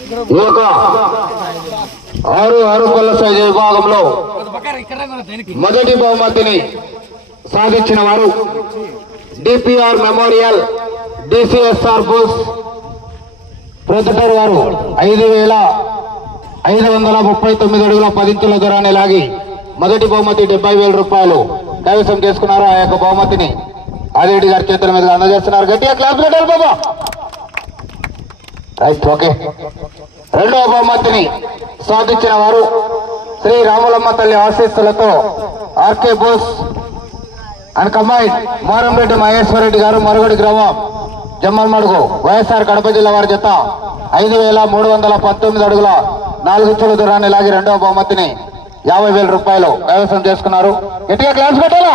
ఈ యొక్క ఆరు ఆరు పళ్ళ సైజు విభాగంలో మొదటి బహుమతిని సాధించిన వారు DPR memorial DCSR Bose Proddatur వారు ఐదు వేల ఐదు వందల ముప్పై తొమ్మిది అడుగుల పదించుల దూరాన్ని లాగి మొదటి బహుమతి డెబ్బై వేల రూపాయలు కైవసం చేసుకున్నారు. ఆ యొక్క బహుమతిని ఆదిరెడ్డి గారి చేతుల మీదుగా అందజేస్తున్నారు. గట్టిగా క్లాస్ పెట్టాలి బాబా. రైట్ ఓకే రెండవ బహుమతిని సాధించిన వారు శ్రీ రాములమ్మ తల్లి ఆశీస్సులతో RK Bose and combine Maramreddy Maheshwarareddy గారు మరుగుడి గ్రామం జమ్మల్మడుగు వైఎస్ఆర్ కడప జిల్లా వారి జత ఐదు వేల మూడు వందల పంతొమ్మిది అడుగుల నాలుగు చుల దూరాన్ని లాగి రెండవ బహుమతిని యాభై వేల రూపాయలు కైవసం చేసుకున్నారు. గట్టిగా క్లాస్ పెట్టాలా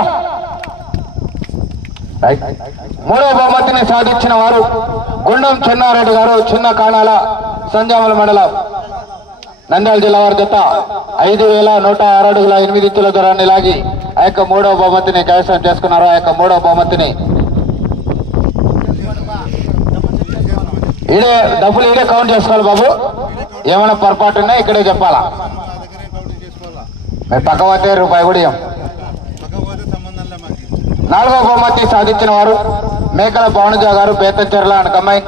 మూడవ బహుమతిని సాధించిన వారు గుండం చెన్నారెడ్డి గారు చిన్న కాణాల సంజామల మండలం. నంద్యాల జిల్లా వారి జత ఐదు వేల నూట ఆరు అడుగుల ఎనిమిది ఇంచుల దూరాన్ని లాగి ఆ యొక్క మూడవ బహుమతిని కైవసం చేసుకున్నారు. ఆ యొక్క మూడవ బహుమతిని ఈడే డబ్బులు ఈడే కౌంట్ చేసుకోవాలి బాబు. ఏమైనా పొరపాటు ఉన్నా ఇక్కడే చెప్పాలా? మీరు పక్క పోతే రూపాయి కూడా ఇవ్వం నాలుగో బహుమతి సాధించిన వారు మేకల భానుజ గారు బేతంచెర్ల అనకమ్మాయి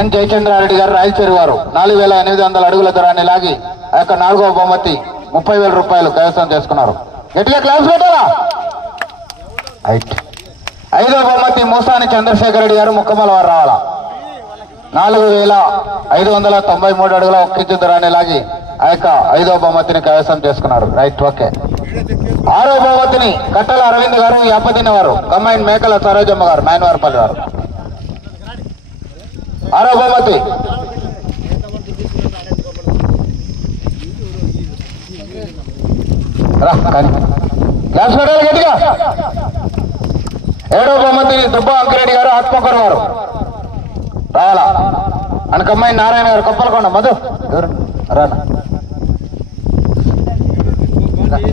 ఎన్ జయచంద్రారెడ్డి గారు రాయలచేరి వారు. నాలుగు వేల ఎనిమిది వందల అడుగుల దూరాన్ని లాగి ఆ యొక్క నాలుగో బహుమతి ముప్పై వేల రూపాయలు కైవసం చేసుకున్నారు. గట్టిగా క్లాస్ పెట్టారా రైట్. ఐదో బహుమతి మూసాని చంద్రశేఖర్ రెడ్డి గారు ముక్కమల వారు రావాలా? నాలుగు వేల ఐదు వందల తొంభై మూడు అడుగుల ఒక్కించు దూరాన్ని లాగి ఆ యొక్క ఐదో బహుమతిని కైవసం చేసుకున్నారు. Right okay. ఆరో కట్టల అరవింద్ గారు యాపతిన వారు కమ్మైన్ మేకల సరోజమ్మ గారు నాయనవారపల్లి వారు. ఆరో బహుమతి గట్టిగా. ఏడో బహుమతిని దుబ్బ అంకిరెడ్డి గారు ఆత్మకర్ వారు. రావాలా అనకమ్మాయి నారాయణ గారు కొప్పలకొండ. మధు. ఎవరు? రానా?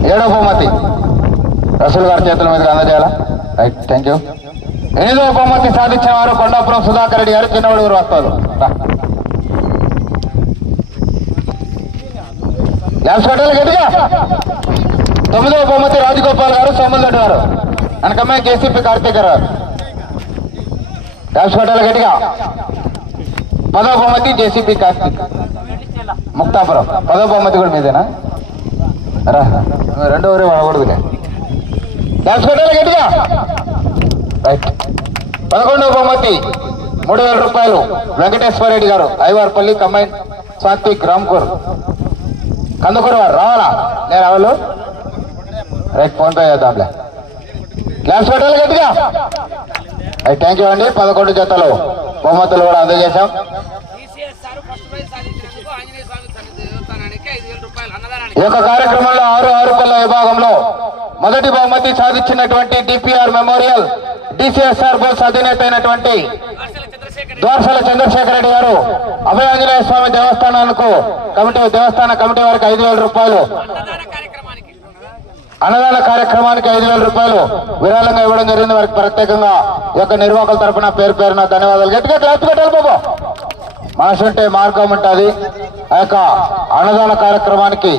ఏడో బహుమతి. రసూల్ గారి చేతుల మీదుగా అందజేయాలా రైట్ థ్యాంక్ యూ ఎనిమిదో బహుమతి సాధించిన వారు కొండాపురం సుధాకర్ రెడ్డి గారు చిన్నవాడు వస్తారు ల్యాబ్స్ గట్టిగా. తొమ్మిదవ బహుమతి రాజగోపాల్ గారు సోమల్రెడ్డి గారు. అనకమ్మాయి కేసీపీ కార్తీక్ గారు. ల్యాబ్స్ గట్టిగా. పదో బహుమతి జేసీపీ కార్తీక్. ముక్తాపురం. పదో బహుమతి కూడా మీదేనా? రా. రెండో ఊరే వాడకూడదులే. డ్యాన్స్ పెట్టాలి గట్టిగా. రైట్ పదకొండవ బహుమతి మూడు వేల రూపాయలు. వెంకటేశ్వర రెడ్డి గారు ఐవార్పల్లి కంబైన్ సాత్విక్ రామ్కూర్. కందుకూరు వారు రావాలా? నేను రావాలు? రైట్ ఫోన్ పే చేద్దాంలే. డ్యాన్స్ పెట్టాలి గట్టిగా. రైట్ థ్యాంక్ యూ అండి. పదకొండు జతలు బహుమతులు కూడా అందజేశాం. యొక్క కార్యక్రమంలో ఆరు ఆరు పల్ల విభాగంలో మొదటి బహుమతి సాధించినటువంటి డిపిఆర్ మెమోరియల్ డిసిఎస్ఆర్ బోస్ అధినేత అయినటువంటి చంద్రశేఖర్ ద్వారసల చంద్రశేఖర రెడ్డి గారు అభయాంజనేయ స్వామి దేవస్థానాలకు కమిటీ దేవస్థాన కమిటీ వారికి ఐదు వేల రూపాయలు. అన్నదాన కార్యక్రమానికి ఐదు వేల రూపాయలు విరాళంగా ఇవ్వడం జరిగింది. వారికి ప్రత్యేకంగా యొక్క నిర్వాహకుల తరఫున పేరు పేరున ధన్యవాదాలు. గట్టిగా క్లాస్ పెట్టాలి బాబు. మనసు ఉంటే మార్గం ఉంటుంది. ఆ యొక్క అన్నదాన కార్యక్రమానికి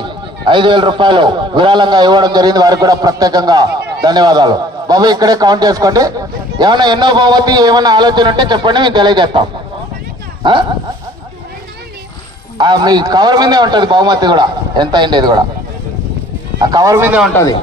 ఐదు వేల రూపాయలు విరాళంగా ఇవ్వడం జరిగింది. వారికి కూడా ప్రత్యేకంగా ధన్యవాదాలు. బాబు ఇక్కడే కౌంట్ చేసుకోండి. ఏమైనా ఎన్నో బహుమతి ఏమైనా ఆలోచన ఉంటే చెప్పండి మేము తెలియజేస్తాం. మీ కవర్ మీదే ఉంటుంది బహుమతి కూడా. ఎంత అయింది ఇది కూడా? ఆ కవర్ మీదే ఉంటుంది.